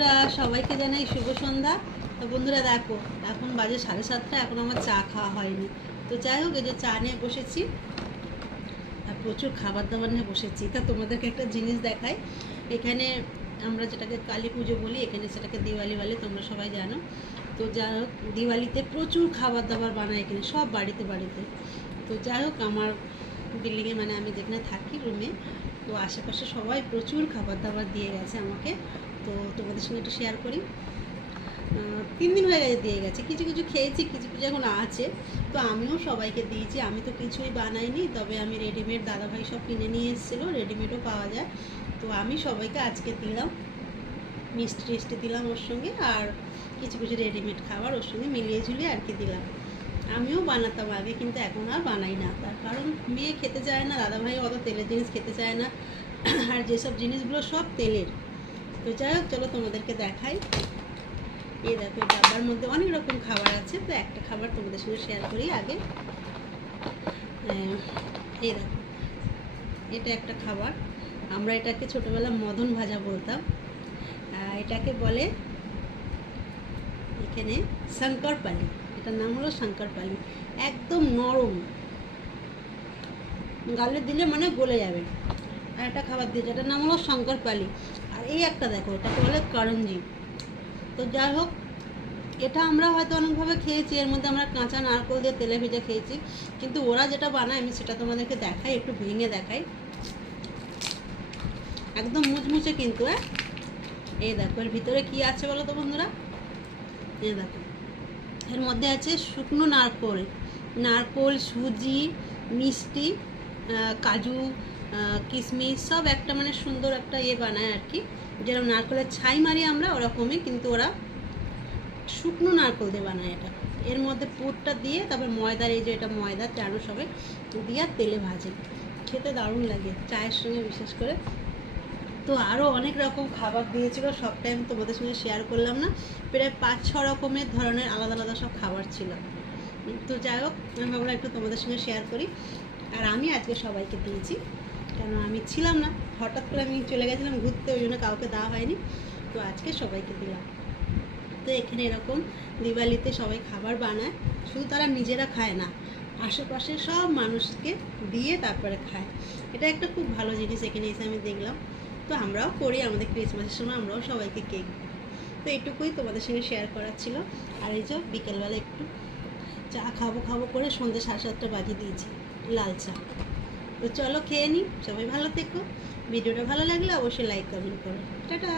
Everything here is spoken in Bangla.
বন্ধুরা, সবাইকে জানাই শুভ সন্ধ্যা। তো বন্ধুরা, দেখো, এখন বাজে সাড়ে সাতটা, এখন আমার চা খাওয়া হয়নি। তো যাই হোক, এই যে চা নিয়ে বসেছি, আর প্রচুর খাবার দাবার নিয়ে বসেছি। তা তোমাদেরকে একটা জিনিস দেখাই। এখানে আমরা যেটাকে কালী পুজো বলি, এখানে সেটাকে দিওয়ালি বলে, তোমরা সবাই জানো। তো যাই হোক, দিওয়ালিতে প্রচুর খাবার দাবার বানায় এখানে, সব বাড়িতে বাড়িতে। তো যাই হোক, আমার বিল্ডিংয়ে মানে আমি যেখানে থাকি রুমে তো আশেপাশে সবাই প্রচুর খাবার দাবার দিয়ে গেছে আমাকে। তো তোমাদের সঙ্গে একটু শেয়ার করি। তিন দিন হয়ে গেছে দিয়ে গেছে। কিছু কিছু খেয়েছি, কিছু কিছু এখন আছে। তো আমিও সবাইকে দিয়েছি। আমি তো কিছুই বানাইনি, তবে আমি রেডিমেড দাদাভাই সব কিনে নিয়ে এসেছিল। রেডিমেডও পাওয়া যায়। তো আমি সবাইকে আজকে দিলাম। মিষ্টি টিষ্টি দিলাম ওর সঙ্গে। আর কিছু কিছু রেডিমেড খাবার ওর সঙ্গে মিলিয়ে ঝুলিয়ে আর কি দিলাম। আমিও বানাতাম আগে, কিন্তু এখন আর বানাই না। তার কারণ মেয়ে খেতে চায় না, দাদাভাই অত তেলের জিনিস খেতে চায় না। আর যেসব জিনিসগুলো সব তেলের। তো যাই হোক, চলো তোমাদেরকে দেখাই। এই দেখো ডাব্বার মধ্যে অনেক রকম খাবার আছে, তো একটা খাবার তোমাদের সঙ্গে শেয়ার করি আগে। এই দেখো, এটা একটা খাবার। আমরা এটাকে ছোটোবেলা মদন ভাজা বলতাম। এটাকে বলে এখানে শঙ্করপালি। এটার নাম হলো শঙ্করপালি একদম নরম। গালে দিলে মানে গলে যাবে। আর একটা খাবার দিয়েছে, এটার নাম হলো শঙ্করপালি আর এই একটা দেখো, এটাকে বলে করঞ্জি। তো যাই হোক, এটা আমরা হয়তো অনেকভাবে খেয়েছি, এর মধ্যে আমরা কাঁচা নারকোল দিয়ে তেলে ভেজে খেয়েছি। কিন্তু ওরা যেটা বানায়, আমি সেটা তোমাদেরকে দেখাই, একটু ভেঙে দেখাই। একদম মুচমুচে কিন্তু হ্যাঁ? এই দেখো, এর ভিতরে কি আছে বলো তো বন্ধুরা? এই দেখো। এর মধ্যে আছে শুকনো নারকোল। নারকোল, সুজি, মিষ্টি কাজু কিশমিশ, সব একটা মানে সুন্দর একটা ইয়ে বানায় আর কি। যেরকম নারকোলের ছাই মারি আমরা, ওরকমই কিন্তু ওরা শুকনো নারকোল দিয়ে বানায় এটা। এর মধ্যে পুরটা দিয়ে, তারপর ময়দার এই যে এটা ময়দা, চারো সবে দিয়ে তেলে ভাজে। খেতে দারুণ লাগে, চায়ের সঙ্গে বিশেষ করে তো আরও অনেক রকম খাবার দিয়েছিল সবটাই আমি তোমাদের সঙ্গে শেয়ার করলাম না। প্রায় পাঁচ ছ রকমের ধরনের আলাদা আলাদা সব খাবার ছিল। তো যাই হোক, আমি ভাবলাম একটু তোমাদের সঙ্গে শেয়ার করি। আর আমি আজকে সবাইকে দিয়েছি, কেন আমি ছিলাম না। হঠাৎ করে আমি চলে গেছিলাম ঘুরতে, ওই জন্য কাউকে দেওয়া হয়নি। তো আজকে সবাইকে দিলাম। তো এখানে এরকম দিওয়ালিতে সবাই খাবার বানায়, শুধু তারা নিজেরা খায় না আশেপাশে সব মানুষকে দিয়ে তারপরে খায়। এটা একটা খুব ভালো জিনিস এখানে এসে আমি দেখলাম। তো আমরাও করি, আমাদের ক্রিসমাসের সময় আমরাও সবাইকে কেক তো এটুকুই তোমাদের সঙ্গে শেয়ার করার ছিল। আর এই যে বিকেলবেলা একটু চা খাব খাব করে সন্ধ্যে সাড়ে সাতটা বাজিয়ে দিয়েছি, লাল চা। তো চলো খেয়ে নিই, সবাই ভালো থেকো। ভিডিওটা ভালো লাগলে অবশ্যই লাইক কমেন্ট করো। টাটা!